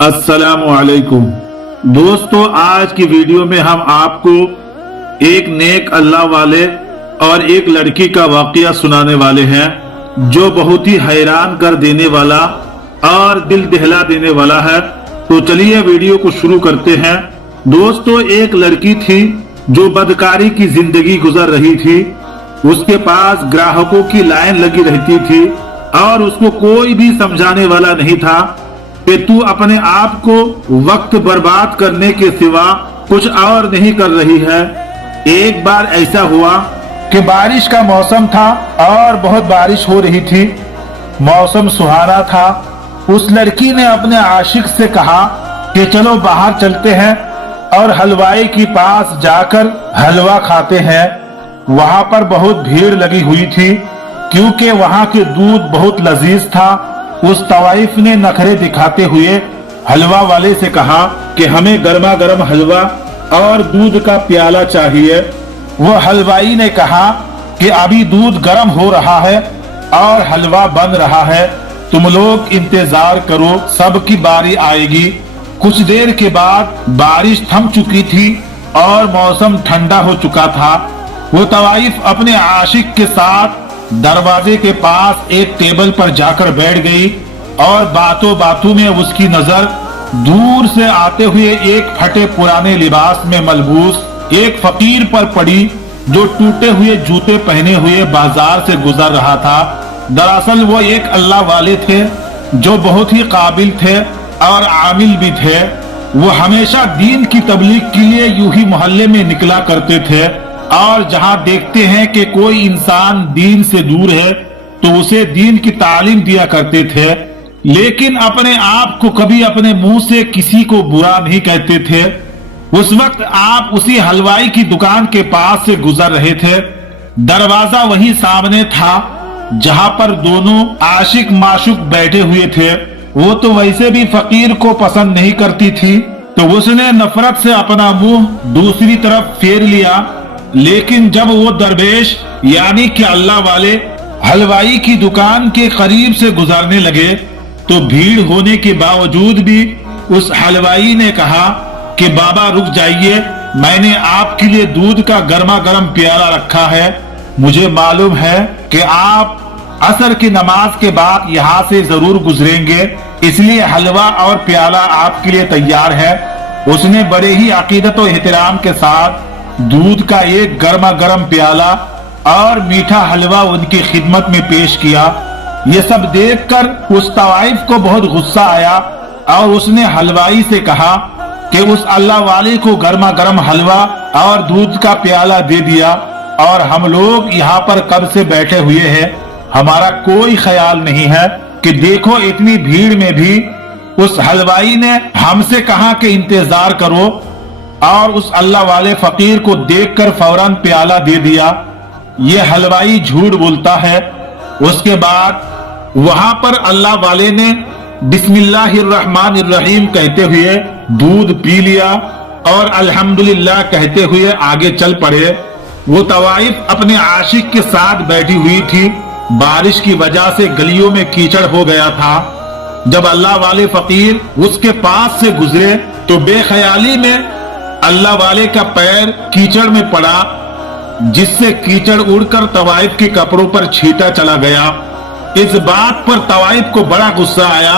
अस्सलाम वालेकुम दोस्तों, आज की वीडियो में हम आपको एक नेक अल्लाह वाले और एक लड़की का वाकया सुनाने वाले हैं जो बहुत ही हैरान कर देने वाला और दिल दहला देने वाला है। तो चलिए वीडियो को शुरू करते हैं। दोस्तों, एक लड़की थी जो बदकारी की जिंदगी गुजर रही थी। उसके पास ग्राहकों की लाइन लगी रहती थी और उसको कोई भी समझाने वाला नहीं था कि तू अपने आप को वक्त बर्बाद करने के सिवा कुछ और नहीं कर रही है। एक बार ऐसा हुआ कि बारिश का मौसम था और बहुत बारिश हो रही थी। मौसम सुहाना था। उस लड़की ने अपने आशिक से कहा कि चलो बाहर चलते हैं और हलवाई के पास जाकर हलवा खाते हैं। वहां पर बहुत भीड़ लगी हुई थी क्योंकि वहां के दूध बहुत लजीज था। उस तवाइफ ने नखरे दिखाते हुए हलवा वाले से कहा कि हमें गर्मा गर्म हलवा और दूध का प्याला चाहिए। वो हलवाई ने कहा कि अभी दूध गर्म हो रहा है और हलवा बन रहा है, तुम लोग इंतजार करो, सबकी बारी आएगी। कुछ देर के बाद बारिश थम चुकी थी और मौसम ठंडा हो चुका था। वो तवाइफ अपने आशिक के साथ दरवाजे के पास एक टेबल पर जाकर बैठ गई और बातों बातों में उसकी नजर दूर से आते हुए एक फटे पुराने लिबास में मलबूस एक फकीर पर पड़ी जो टूटे हुए जूते पहने हुए बाजार से गुजर रहा था। दरअसल वो एक अल्लाह वाले थे जो बहुत ही काबिल थे और आमिल भी थे। वो हमेशा दीन की तबलीग के लिए यूं ही मोहल्ले में निकला करते थे और जहां देखते हैं कि कोई इंसान दीन से दूर है तो उसे दीन की तालीम दिया करते थे, लेकिन अपने आप को कभी अपने मुंह से किसी को बुरा नहीं कहते थे। उस वक्त आप उसी हलवाई की दुकान के पास से गुजर रहे थे। दरवाजा वही सामने था जहां पर दोनों आशिक माशुक बैठे हुए थे। वो तो वैसे भी फकीर को पसंद नहीं करती थी तो उसने नफरत से अपना मुंह दूसरी तरफ फेर लिया। लेकिन जब वो दरवेश यानी कि अल्लाह वाले हलवाई की दुकान के करीब से गुजरने लगे तो भीड़ होने के बावजूद भी उस हलवाई ने कहा कि बाबा रुक जाइए, मैंने आपके लिए दूध का गर्मा गर्म प्याला रखा है। मुझे मालूम है कि आप असर की नमाज के बाद यहाँ से जरूर गुजरेंगे, इसलिए हलवा और प्याला आपके लिए तैयार है। उसने बड़े ही अकीदत और एहतराम के साथ दूध का एक गर्मा गर्म प्याला और मीठा हलवा उनकी खिदमत में पेश किया। ये सब देखकर उस तवाइफ को बहुत गुस्सा आया और उसने हलवाई से कहा कि उस अल्लाह वाले को गर्मा गर्म हलवा और दूध का प्याला दे दिया और हम लोग यहाँ पर कब से बैठे हुए हैं, हमारा कोई ख्याल नहीं है कि देखो इतनी भीड़ में भी उस हलवाई ने हमसे कहा कि इंतजार करो और उस अल्लाह वाले फकीर को देखकर फौरन प्याला दे दिया। ये हलवाई झूठ बोलता है। उसके बाद वहां पर अल्लाह वाले ने बिस्मिल्लाहिर्रहमानिर्रहीम कहते हुए दूध पी लिया और अल्हम्दुलिल्लाह कहते हुए आगे चल पड़े। वो तवाइफ अपने आशिक के साथ बैठी हुई थी। बारिश की वजह से गलियों में कीचड़ हो गया था। जब अल्लाह वाले फकीर उसके पास से गुजरे तो बेख्याली में अल्लाह वाले का पैर कीचड़ में पड़ा, जिससे कीचड़ उड़कर तवाइफ के कपड़ों पर छींटा चला गया। इस बात पर तवाइफ को बड़ा गुस्सा आया।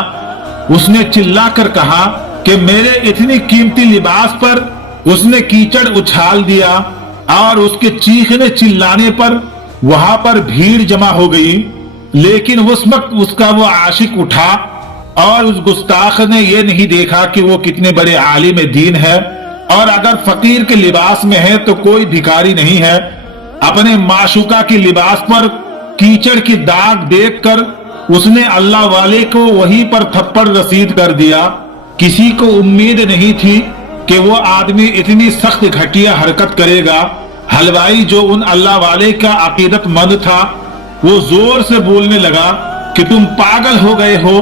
उसने चिल्लाकर कहा कि मेरे इतनी कीमती लिबास पर उसने कीचड़ उछाल दिया और उसके चीखने चिल्लाने पर वहां पर भीड़ जमा हो गई। लेकिन उस वक्त उसका वो आशिक उठा और उस गुस्ताख ने ये नहीं देखा कि वो कितने बड़े आलिम दीन है और अगर फकीर के लिबास में है तो कोई भिखारी नहीं है। अपने माशुका के लिबास पर कीचड़ की दाग देखकर उसने अल्लाह वाले को वहीं पर थप्पड़ रसीद कर दिया। किसी को उम्मीद नहीं थी कि वो आदमी इतनी सख्त घटिया हरकत करेगा। हलवाई जो उन अल्लाह वाले का अकीदतमंद था वो जोर से बोलने लगा कि तुम पागल हो गए हो,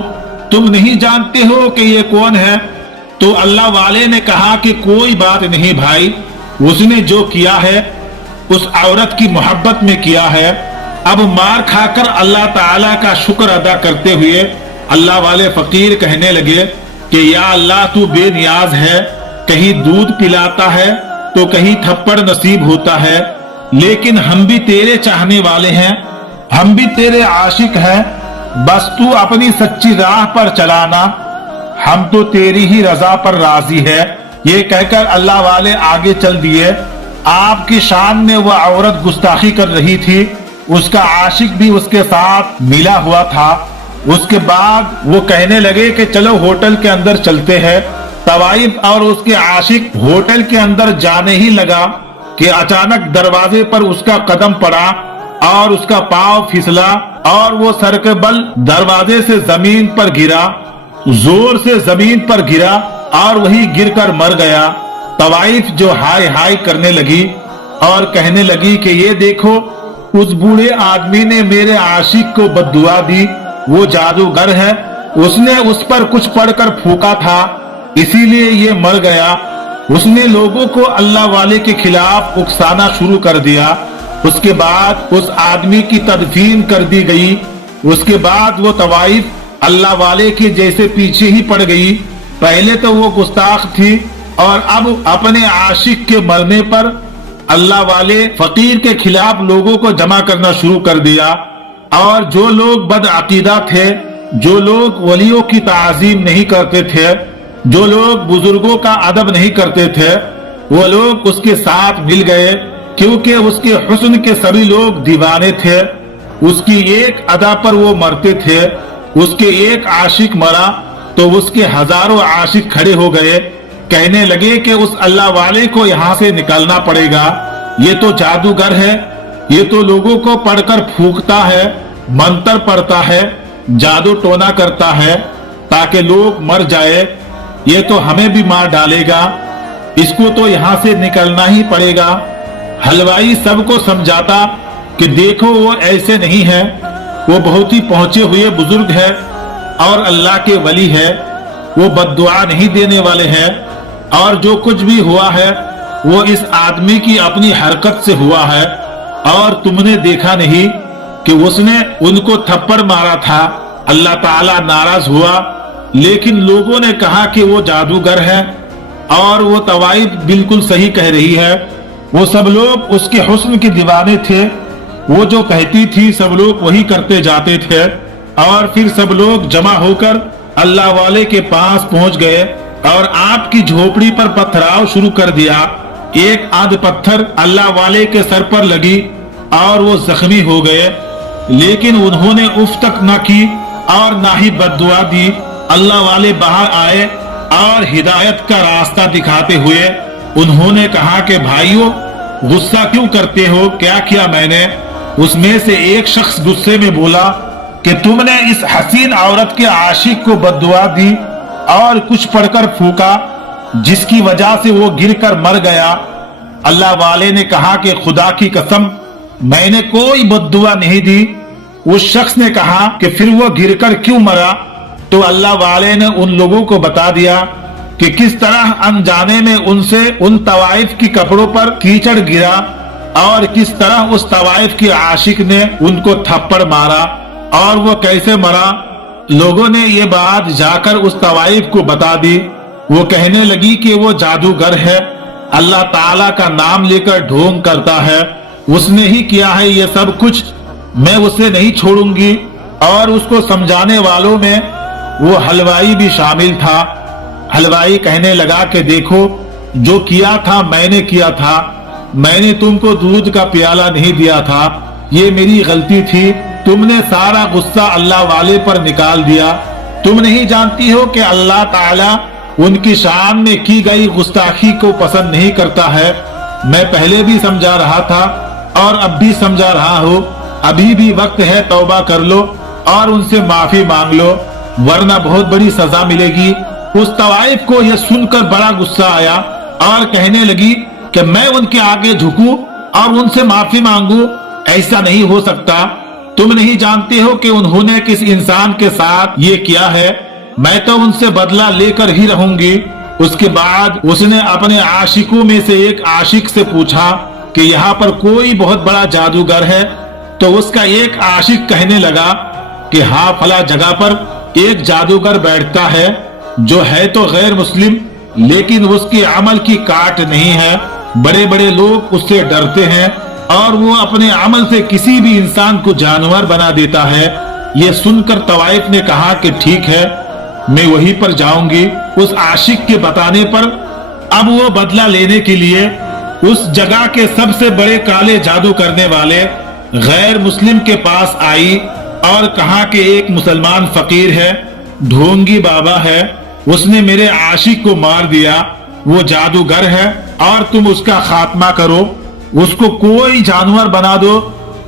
तुम नहीं जानते हो कि ये कौन है। तो अल्लाह वाले ने कहा कि कोई बात नहीं भाई, उसने जो किया है उस औरत की मोहब्बत में किया है। अब मार खाकर अल्लाह ताला का शुक्र अदा करते हुए अल्लाह वाले फकीर कहने लगे کہ या अल्लाह तू बेनियाज है, कहीं दूध पिलाता है तो कहीं थप्पड़ नसीब होता है, लेकिन हम भी तेरे चाहने वाले हैं, हम भी तेरे आशिक हैं, बस तू अपनी सच्ची राह पर चलाना, हम तो तेरी ही रजा पर राजी है। ये कहकर अल्लाह वाले आगे चल दिए। आपकी शान में वह औरत गुस्ताखी कर रही थी, उसका आशिक भी उसके साथ मिला हुआ था। उसके बाद वो कहने लगे कि चलो होटल के अंदर चलते हैं। तवाइफ और उसके आशिक होटल के अंदर जाने ही लगा कि अचानक दरवाजे पर उसका कदम पड़ा और उसका पांव फिसला और वो सर के बल दरवाजे से जमीन पर गिरा, जोर से जमीन पर गिरा और वही गिरकर मर गया। तवाइफ जो हाय हाय करने लगी और कहने लगी कि ये देखो, उस बूढ़े आदमी ने मेरे आशिक को बद्दुआ दी, वो जादूगर है, उसने उस पर कुछ पढ़कर फूका था, इसीलिए ये मर गया। उसने लोगों को अल्लाह वाले के खिलाफ उकसाना शुरू कर दिया। उसके बाद उस आदमी की तदफीन कर दी गई। उसके बाद वो तवाइफ अल्लाह वाले के जैसे पीछे ही पड़ गई। पहले तो वो गुस्ताख थी और अब अपने आशिक के मरने पर अल्लाह वाले फकीर के खिलाफ लोगों को जमा करना शुरू कर दिया। और जो लोग बदअकीदा थे, जो लोग वलियों की ताज़ीम नहीं करते थे, जो लोग बुजुर्गों का अदब नहीं करते थे, वो लोग उसके साथ मिल गए, क्योंकि उसके हुस्न के सभी लोग दीवाने थे। उसकी एक अदा पर वो मरते थे। उसके एक आशिक मरा तो उसके हजारों आशिक खड़े हो गए, कहने लगे कि उस अल्लाह वाले को यहाँ से निकालना पड़ेगा, ये तो जादूगर है, ये तो लोगों को पढ़कर फूकता है, मंत्र पढ़ता है, जादू टोना करता है ताकि लोग मर जाए, ये तो हमें भी मार डालेगा, इसको तो यहाँ से निकलना ही पड़ेगा। हलवाई सबको समझाता कि देखो वो ऐसे नहीं है, वो बहुत ही पहुंचे हुए बुजुर्ग है और अल्लाह के वली है, वो बद्दुआ नहीं देने वाले हैं, और जो कुछ भी हुआ है वो इस आदमी की अपनी हरकत से हुआ है, और तुमने देखा नहीं कि उसने उनको थप्पड़ मारा था, अल्लाह ताला नाराज हुआ, लेकिन लोगों ने कहा कि वो जादूगर है और वो तवाइफ बिल्कुल सही कह रही है। वो सब लोग उसके हुस्न के दीवाने थे, वो जो कहती थी सब लोग वही करते जाते थे। और फिर सब लोग जमा होकर अल्लाह वाले के पास पहुंच गए और आपकी झोपड़ी पर पथराव शुरू कर दिया। एक आध पत्थर अल्लाह वाले के सर पर लगी और वो जख्मी हो गए, लेकिन उन्होंने उफ तक न की और ना ही बद्दुआ दी। अल्लाह वाले बाहर आए और हिदायत का रास्ता दिखाते हुए उन्होंने कहा कि भाइयों, गुस्सा क्यों करते हो, क्या किया मैंने? उसमें से एक शख्स गुस्से में बोला कि तुमने इस हसीन औरत के आशिक को बद्दुआ दी और कुछ पढ़कर फूका, जिसकी वजह से वो गिरकर मर गया। अल्लाह वाले ने कहा कि खुदा की कसम, मैंने कोई बद्दुआ नहीं दी। उस शख्स ने कहा कि फिर वो गिरकर क्यों मरा? तो अल्लाह वाले ने उन लोगों को बता दिया कि किस तरह अनजाने में उनसे उन तवाइफ की कपड़ों पर कीचड़ गिरा और किस तरह उस तवाइफ के आशिक ने उनको थप्पड़ मारा और वो कैसे मरा। लोगों ने ये बात जाकर उस तवाइफ को बता दी। वो कहने लगी कि वो जादूगर है, अल्लाह ताला का नाम लेकर ढोंग करता है, उसने ही किया है ये सब कुछ, मैं उसे नहीं छोड़ूंगी। और उसको समझाने वालों में वो हलवाई भी शामिल था। हलवाई कहने लगा कि देखो, जो किया था मैंने किया था, मैंने तुमको दूध का प्याला नहीं दिया था, ये मेरी गलती थी। तुमने सारा गुस्सा अल्लाह वाले पर निकाल दिया। तुम नहीं जानती हो कि अल्लाह ताला उनकी शान में की गई गुस्ताखी को पसंद नहीं करता है। मैं पहले भी समझा रहा था और अब भी समझा रहा हूँ, अभी भी वक्त है, तौबा कर लो और उनसे माफी मांग लो, वरना बहुत बड़ी सजा मिलेगी। उस तवाइफ को यह सुनकर बड़ा गुस्सा आया और कहने लगी कि मैं उनके आगे झुकूं और उनसे माफी मांगू, ऐसा नहीं हो सकता। तुम नहीं जानते हो कि उन्होंने किस इंसान के साथ ये किया है, मैं तो उनसे बदला लेकर ही रहूंगी। उसके बाद उसने अपने आशिकों में से एक आशिक से पूछा कि यहाँ पर कोई बहुत बड़ा जादूगर है? तो उसका एक आशिक कहने लगा कि हाँ, फला जगह पर एक जादूगर बैठता है, जो है तो गैर मुस्लिम लेकिन उसके अमल की काट नहीं है। बड़े बड़े लोग उससे डरते हैं और वो अपने अमल से किसी भी इंसान को जानवर बना देता है। ये सुनकर तवाइफ ने कहा कि ठीक है, मैं वहीं पर जाऊंगी। उस आशिक के बताने पर अब वो बदला लेने के लिए उस जगह के सबसे बड़े काले जादू करने वाले गैर मुस्लिम के पास आई और कहा कि एक मुसलमान फकीर है, ढोंगी बाबा है, उसने मेरे आशिक को मार दिया, वो जादूगर है और तुम उसका खात्मा करो, उसको कोई जानवर बना दो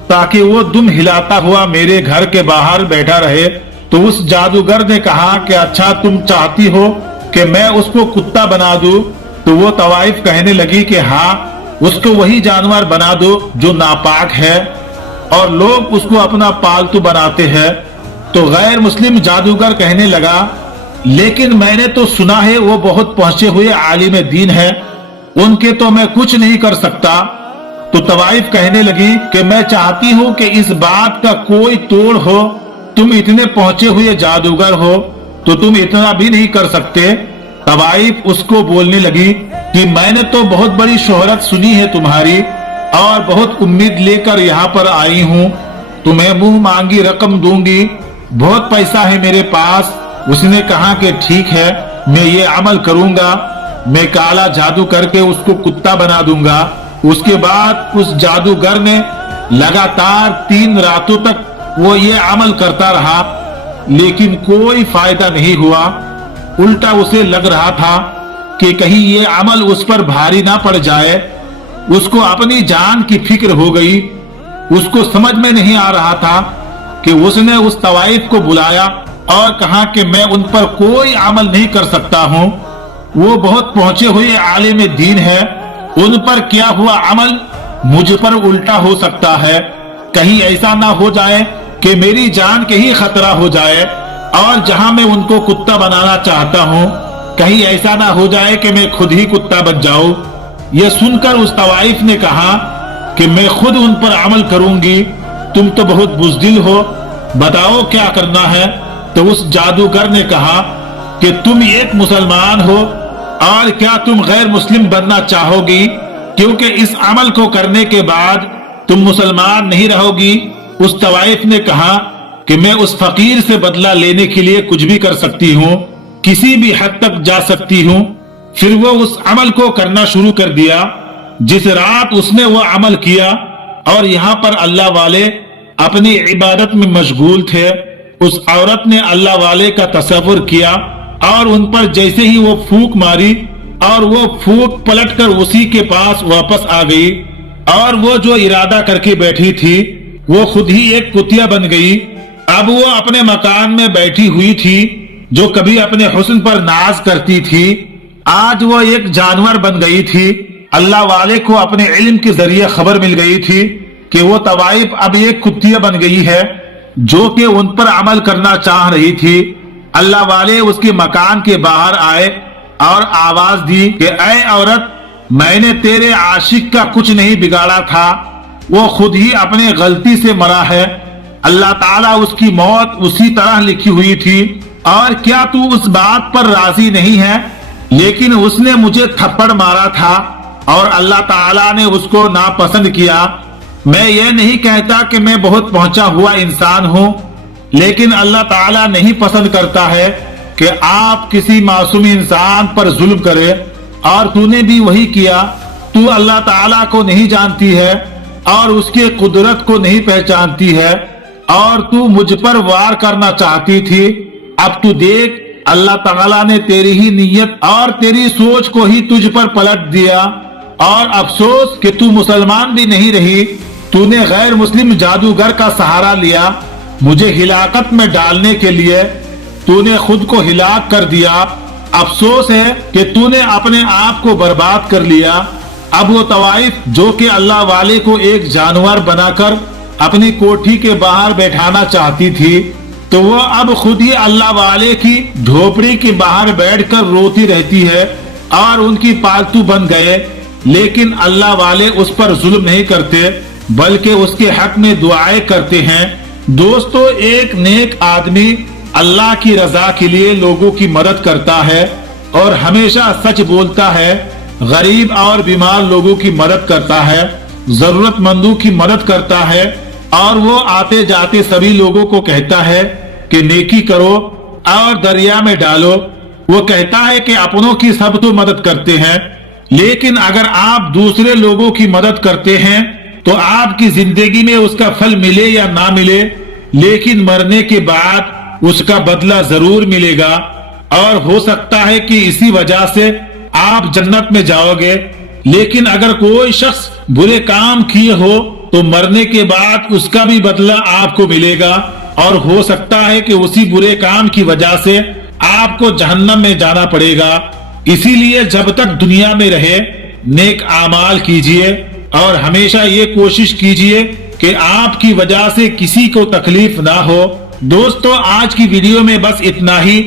ताकि वो दुम हिलाता हुआ मेरे घर के बाहर बैठा रहे। तो उस जादूगर ने कहा कि अच्छा, तुम चाहती हो कि मैं उसको कुत्ता बना दूं? तो वो तवाइफ कहने लगी कि हाँ, उसको वही जानवर बना दो जो नापाक है और लोग उसको अपना पालतू बनाते हैं। तो गैर मुस्लिम जादूगर कहने लगा, लेकिन मैंने तो सुना है वो बहुत पहुंचे हुए आलिम दीन है, उनके तो मैं कुछ नहीं कर सकता। तो तवाइफ कहने लगी कि मैं चाहती हूँ कि इस बात का कोई तोड़ हो, तुम इतने पहुंचे हुए जादूगर हो तो तुम इतना भी नहीं कर सकते। तवाइफ उसको बोलने लगी कि मैंने तो बहुत बड़ी शोहरत सुनी है तुम्हारी और बहुत उम्मीद लेकर यहाँ पर आई हूँ, तुम्हें मुंह मांगी रकम दूंगी, बहुत पैसा है मेरे पास। उसने कहा कि ठीक है, मैं ये अमल करूंगा, मैं काला जादू करके उसको कुत्ता बना दूंगा। उसके बाद उस जादूगर ने लगातार 3 रातों तक वो ये अमल करता रहा, लेकिन कोई फायदा नहीं हुआ। उल्टा उसे लग रहा था कि कहीं ये अमल उस पर भारी ना पड़ जाए। उसको अपनी जान की फिक्र हो गई। उसको समझ में नहीं आ रहा था कि उसने उस तवाइफ को बुलाया और कहा कि मैं उन पर कोई अमल नहीं कर सकता हूँ, वो बहुत पहुंचे हुए आलिम दीन है, उन पर किया हुआ अमल मुझ पर उल्टा हो सकता है। कहीं ऐसा ना हो जाए कि मेरी जान के ही खतरा हो जाए और जहां मैं उनको कुत्ता बनाना चाहता हूँ, कहीं ऐसा ना हो जाए कि मैं खुद ही कुत्ता बन जाऊं। यह सुनकर उस तवाइफ ने कहा कि मैं खुद उन पर अमल करूंगी, तुम तो बहुत बुज़दिल हो, बताओ क्या करना है। तो उस जादूगर ने कहा कि तुम एक मुसलमान हो और क्या तुम गैर मुस्लिम बनना चाहोगी, क्योंकि इस अमल को करने के बाद तुम मुसलमान नहीं रहोगी। उस तवाइफ ने कहा कि मैं उस फकीर से बदला लेने के लिए कुछ भी कर सकती हूँ, किसी भी हद तक जा सकती हूँ। फिर वो उस अमल को करना शुरू कर दिया। जिस रात उसने वो अमल किया और यहाँ पर अल्लाह वाले अपनी इबादत में मशगूल थे, उस औरत ने अल्लाह वाले का तसव्वुर किया और उन पर जैसे ही वो फूंक मारी और वो फूंक पलटकर उसी के पास वापस आ गई और वो जो इरादा करके बैठी थी वो खुद ही एक कुतिया बन गई। अब वो अपने मकान में बैठी हुई थी, जो कभी अपने हुस्न पर नाज करती थी, आज वो एक जानवर बन गई थी। अल्लाह वाले को अपने इल्म के जरिए खबर मिल गई थी कि वो तवाइफ अब एक कुतिया बन गई है जो कि उन पर अमल करना चाह रही थी। अल्लाह वाले उसके मकान के बाहर आए और आवाज दी कि ऐ औरत, मैंने तेरे आशिक का कुछ नहीं बिगाड़ा था, वो खुद ही अपने गलती से मरा है। अल्लाह ताला उसकी मौत उसी तरह लिखी हुई थी और क्या तू उस बात पर राजी नहीं है? लेकिन उसने मुझे थप्पड़ मारा था और अल्लाह ताला ने उसको नापसंद किया। मैं ये नहीं कहता कि मैं बहुत पहुंचा हुआ इंसान हूँ, लेकिन अल्लाह ताला नहीं पसंद करता है कि आप किसी मासूम इंसान पर जुल्म करे, और तूने भी वही किया। तू अल्लाह ताला को नहीं जानती है और उसके कुदरत को नहीं पहचानती है और तू मुझ पर वार करना चाहती थी। अब तू देख, अल्लाह ताला ने तेरी ही नीयत और तेरी सोच को ही तुझ पर पलट दिया, और अफसोस कि तू मुसलमान भी नहीं रही। तूने गैर मुस्लिम जादूगर का सहारा लिया मुझे हिलाकत में डालने के लिए, तूने खुद को हिलाक कर दिया। अफसोस है कि तूने अपने आप को बर्बाद कर लिया। अब वो तवाइफ जो कि अल्लाह वाले को एक जानवर बनाकर अपनी कोठी के बाहर बैठाना चाहती थी, तो वो अब खुद ही अल्लाह वाले की झोपड़ी के बाहर बैठकर रोती रहती है और उनकी पालतू बन गए। लेकिन अल्लाह वाले उस पर जुल्म नहीं करते, बल्कि उसके हक में दुआएं करते हैं। दोस्तों, एक नेक आदमी अल्लाह की रजा के लिए लोगों की मदद करता है और हमेशा सच बोलता है, गरीब और बीमार लोगों की मदद करता है, जरूरतमंदों की मदद करता है और वो आते जाते सभी लोगों को कहता है कि नेकी करो और दरिया में डालो। वो कहता है कि अपनों की सब तो मदद करते हैं, लेकिन अगर आप दूसरे लोगों की मदद करते हैं तो आपकी जिंदगी में उसका फल मिले या ना मिले, लेकिन मरने के बाद उसका बदला जरूर मिलेगा और हो सकता है कि इसी वजह से आप जन्नत में जाओगे। लेकिन अगर कोई शख्स बुरे काम किए हो तो मरने के बाद उसका भी बदला आपको मिलेगा और हो सकता है कि उसी बुरे काम की वजह से आपको जहन्नम में जाना पड़ेगा। इसीलिए जब तक दुनिया में रहे नेक आमाल कीजिए और हमेशा ये कोशिश कीजिए कि आपकी वजह से किसी को तकलीफ ना हो। दोस्तों, आज की वीडियो में बस इतना ही।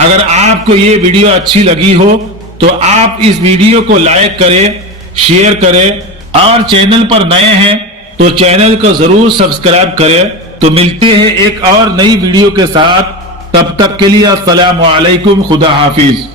अगर आपको ये वीडियो अच्छी लगी हो तो आप इस वीडियो को लाइक करें, शेयर करें और चैनल पर नए हैं तो चैनल को जरूर सब्सक्राइब करें। तो मिलते हैं एक और नई वीडियो के साथ, तब तक के लिए अस्सलामु अलैकुम, खुदा हाफिज।